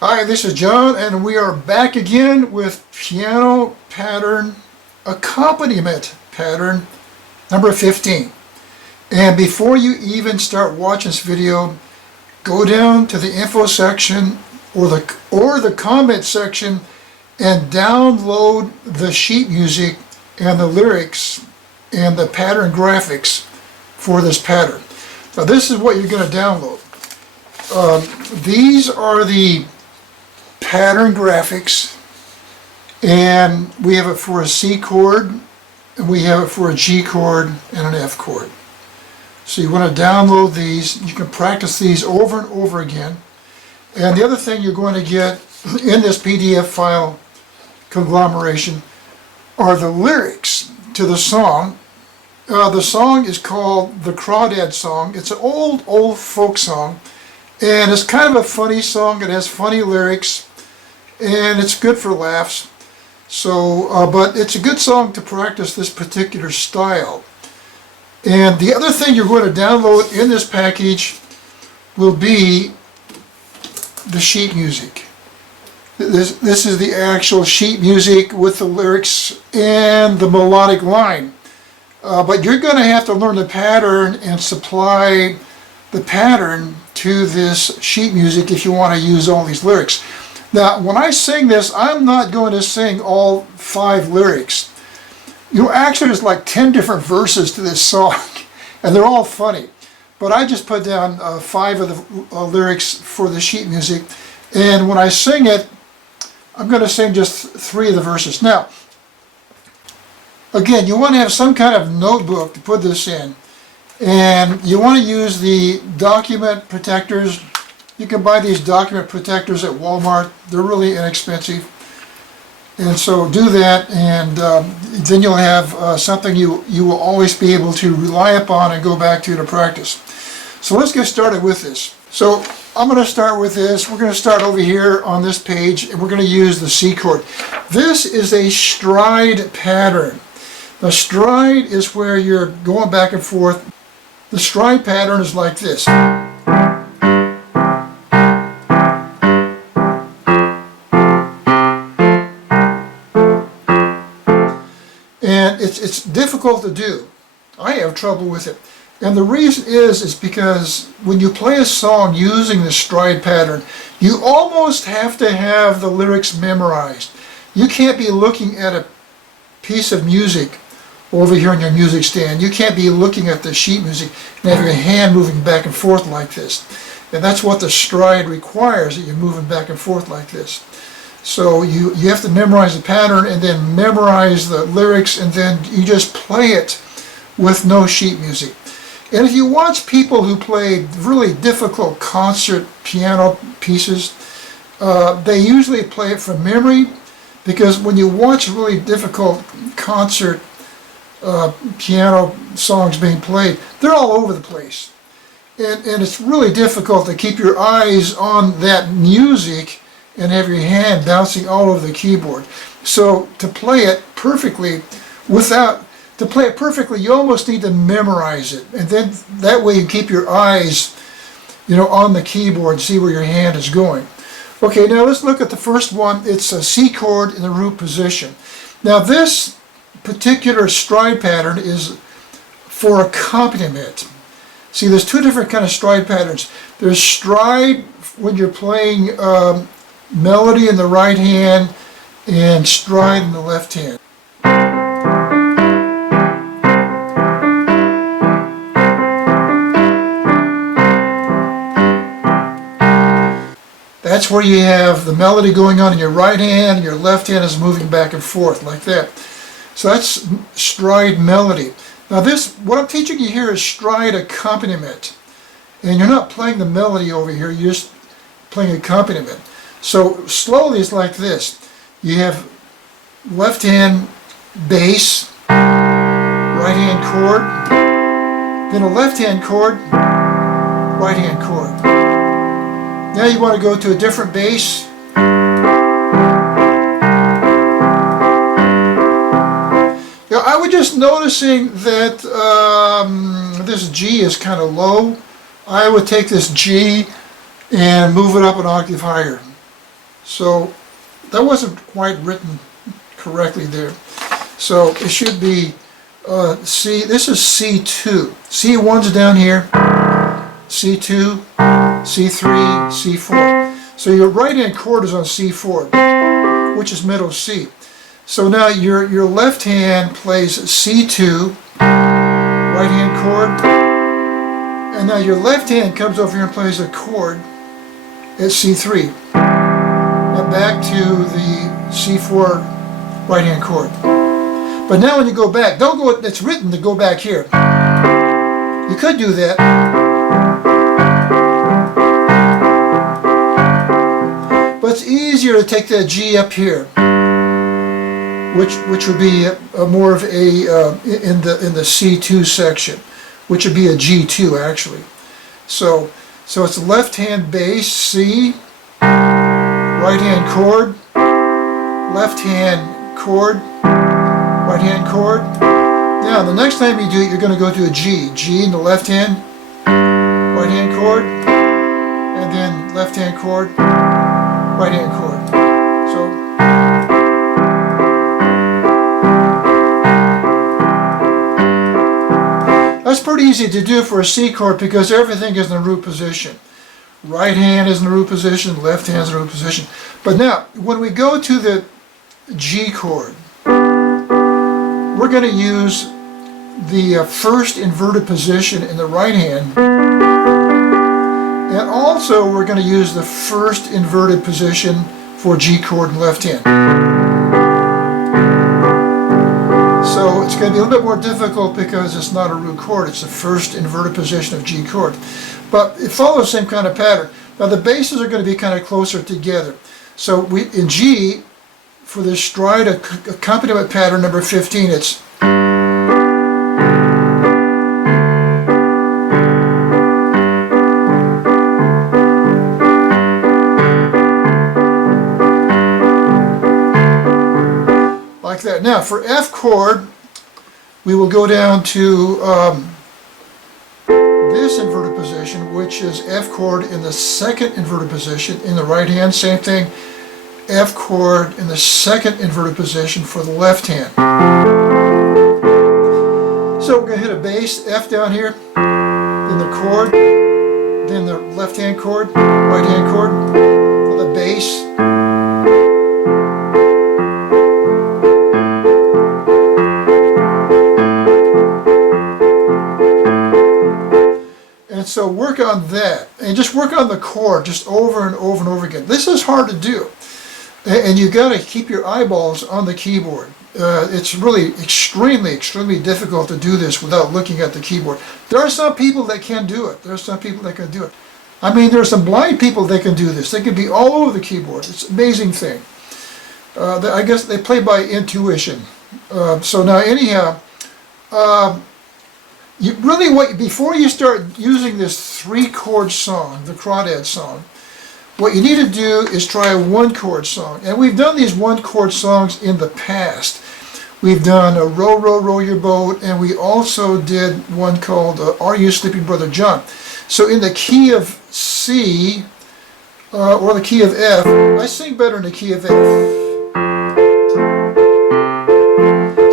Hi, this is John, and we are back again with piano pattern accompaniment pattern number 15. And before you even start watching this video, go down to the info section or the comment section and download the sheet music and the lyrics and the pattern graphics for this pattern. Now this is what you're going to download. These are the pattern graphics, and we have it for a C chord, and we have it for a G chord and an F chord. So you want to download these. You can practice these over and over again. And the other thing you're going to get in this PDF file conglomeration are the lyrics to the song. The song is called the Crawdad song. It's an old folk song, and it's kind of a funny song. It has funny lyrics, and it's good for laughs. So, but it's a good song to practice this particular style. And the other thing you're going to download in this package will be the sheet music. This is the actual sheet music with the lyrics and the melodic line. But you're going to have to learn the pattern and supply the pattern to this sheet music if you want to use all these lyrics. Now, when I sing this, I'm not going to sing all 5 lyrics. You know, actually there's like 10 different verses to this song, and they're all funny. But I just put down 5 of the lyrics for the sheet music, and when I sing it, I'm going to sing just 3 of the verses. Now, again, you want to have some kind of notebook to put this in, and you want to use the document protectors. You can buy these document protectors at Walmart. They're really inexpensive. And so do that, and then you'll have something you will always be able to rely upon and go back to practice. So let's get started with this. So I'm going to start with this. We're going to start over here on this page, and we're going to use the C chord. This is a stride pattern. The stride is where you're going back and forth. The stride pattern is like this. And it's difficult to do. I have trouble with it. And the reason is because when you play a song using the stride pattern, you almost have to have the lyrics memorized. You can't be looking at a piece of music over here on your music stand. You can't be looking at the sheet music and have your hand moving back and forth like this. And that's what the stride requires, that you're moving back and forth like this. So you have to memorize the pattern and then memorize the lyrics, and then you just play it with no sheet music. And if you watch people who play really difficult concert piano pieces, they usually play it from memory, because when you watch really difficult concert piano songs being played, they're all over the place. And it's really difficult to keep your eyes on that music and have your hand bouncing all over the keyboard. So to play it perfectly, you almost need to memorize it. And then that way you keep your eyes, on the keyboard, see where your hand is going. Okay, now let's look at the first one. It's a C chord in the root position. Now this particular stride pattern is for accompaniment. See, there's 2 different kind of stride patterns. There's stride when you're playing melody in the right hand and stride in the left hand. That's where you have the melody going on in your right hand, and your left hand is moving back and forth like that. So that's stride melody. Now what I'm teaching you here is stride accompaniment. And you're not playing the melody over here, you're just playing accompaniment. So slowly it's like this. You have left hand bass, right hand chord, then a left hand chord, right hand chord. Now you want to go to a different bass. I was just noticing that this G is kind of low. I would take this G and move it up an octave higher. So that wasn't quite written correctly there. So it should be C. This is C2. C1's down here. C2, C3, C4. So your right hand chord is on C4, which is middle C. So now your left hand plays C2, right hand chord, and now your left hand comes over here and plays a chord at C3, and back to the C4 right hand chord. But now when you go back, don't go, it's written to go back here. You could do that. But it's easier to take that G up here, which would be more of a in the C2 section, which would be a G2 actually. So it's left hand bass C, right hand chord, left hand chord, right hand chord. Now the next time you do it, you're going to go to a G. G in the left hand, right hand chord, and then left hand chord, right hand chord. So that's pretty easy to do for a C chord because everything is in the root position. Right hand is in the root position, left hand is in the root position. But now, when we go to the G chord, we're going to use the first inverted position in the right hand, and also we're going to use the first inverted position for G chord in left hand. So it's going to be a little bit more difficult because it's not a root chord, it's the first inverted position of G chord. But it follows the same kind of pattern. Now the basses are going to be kind of closer together. So in G, for this stride accompaniment pattern number 15, it's like that. Now for F chord, we will go down to this inverted position, which is F chord in the second inverted position in the right hand. Same thing, F chord in the second inverted position for the left hand. So we're going to hit a bass F down here, then the chord, then the left hand chord, right hand chord for the bass. And so work on that, and just work on the chord just over and over and over again. This is hard to do, and you got to keep your eyeballs on the keyboard. It's really extremely difficult to do this without looking at the keyboard. There are some people that can do it. There are some people that can do it. I mean, there are some blind people that can do this. They can be all over the keyboard. It's an amazing thing. I guess they play by intuition. So now anyhow, before you start using this 3-chord song, the Crawdad song, what you need to do is try a 1-chord song. And we've done these 1-chord songs in the past. We've done a Row, Row, Row Your Boat, and we also did one called Are You Sleeping, Brother John? So in the key of C, or the key of F, I sing better in the key of F.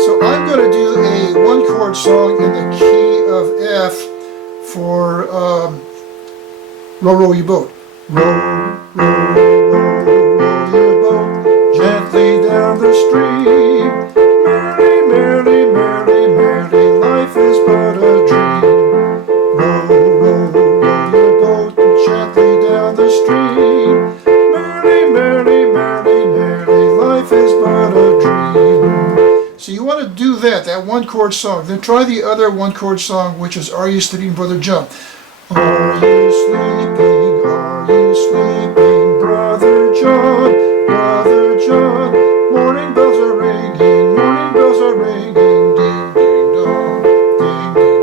So I'm going to do a 1-chord song in the key of F for Row, Row Your Boat. Row, row, row, row your boat gently down the stream. Merrily, merrily, merrily, merrily, life is but a dream. Row, row, row your boat gently down the stream. Merrily, merrily, merrily, merrily, life is but a dream. So you want to do that 1-chord song. Then try the other 1-chord song, which is Are You Sleeping, Brother John? Are you sleeping? Are you sleeping, Brother John? Brother John, morning bells are ringing, ding, ding, dong, ding, ding,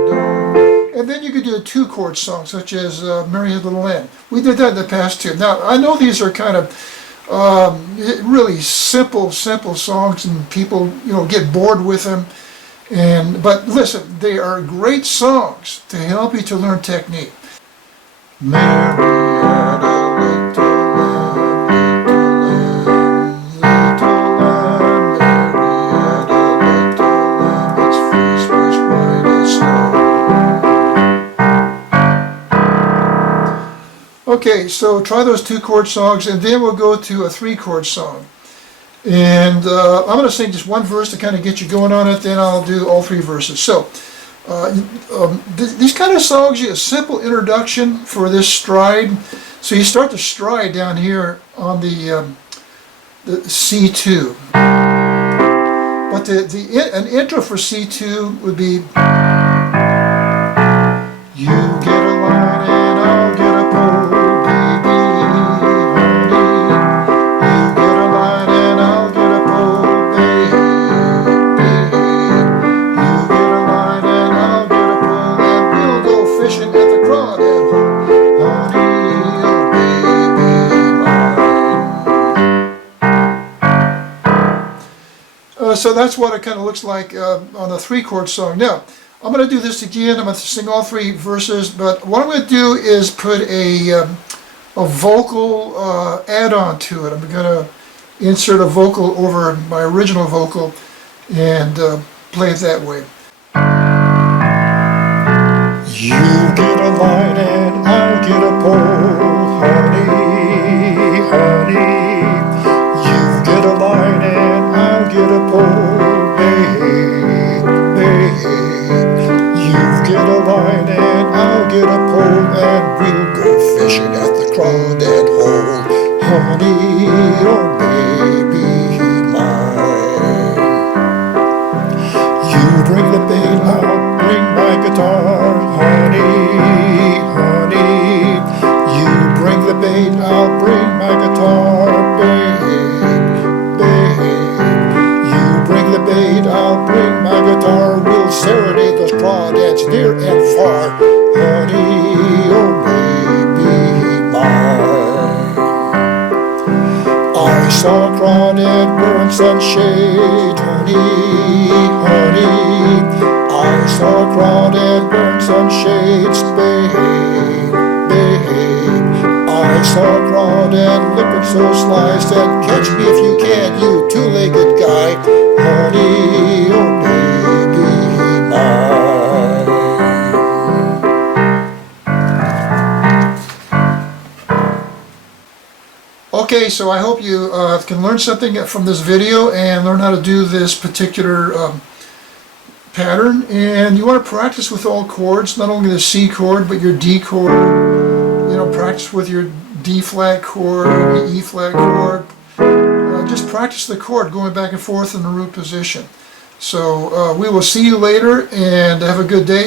dong. And then you could do a 2-chord song, such as Mary Had a Little Lamb. We did that in the past too. Now, I know these are kind of really simple songs, and people, get bored with them. But listen, they are great songs to help you to learn technique. Mary had a little lamb, Okay, so try those 2-chord songs, and then we'll go to a 3-chord song. And I'm going to sing just one verse to kind of get you going on it, then I'll do all 3 verses. So, these kind of songs, a simple introduction for this stride. So you start the stride down here on the C2. But an intro for C2 would be, you get a line and I'll get a pole, baby, honey. You get a line and I'll get a pole, baby. You get a line and I'll get a pole, and we'll go fishing at the Crawdad hole, honey, oh baby mine. So that's what it kind of looks like on a 3-chord song. Now, I'm going to do this again. I'm going to sing all 3 verses, but what I'm going to do is put a vocal add-on to it. I'm going to insert a vocal over my original vocal and play it that way. You get a line and I'll get a pole, honey, honey. You get a line and I'll get a pole, babe, babe. You get a line and I'll get a pole, and we'll go fishing at the Crawdad hole, honey, oh baby mine. You bring the bait, I'll bring my guitar, honey, honey. You bring the bait, I'll bring my guitar, babe, babe. You bring the bait, I'll bring my guitar. We'll serenade those crawdads near and far, honey, oh baby mine. I saw a crawdad wearing sunshade, honey, honey. I saw a crawdad wearing sunshades, babe, babe. I saw a crawdad looking so sly, said, catch me if you can, you 2-legged guy, honey, oh baby mine. Okay, so I hope you can learn something from this video and learn how to do this particular pattern. And you want to practice with all chords, not only the C chord, but your D chord. You know, practice with your D flat chord, the E flat chord. Just practice the chord going back and forth in the root position. So we will see you later, and have a good day.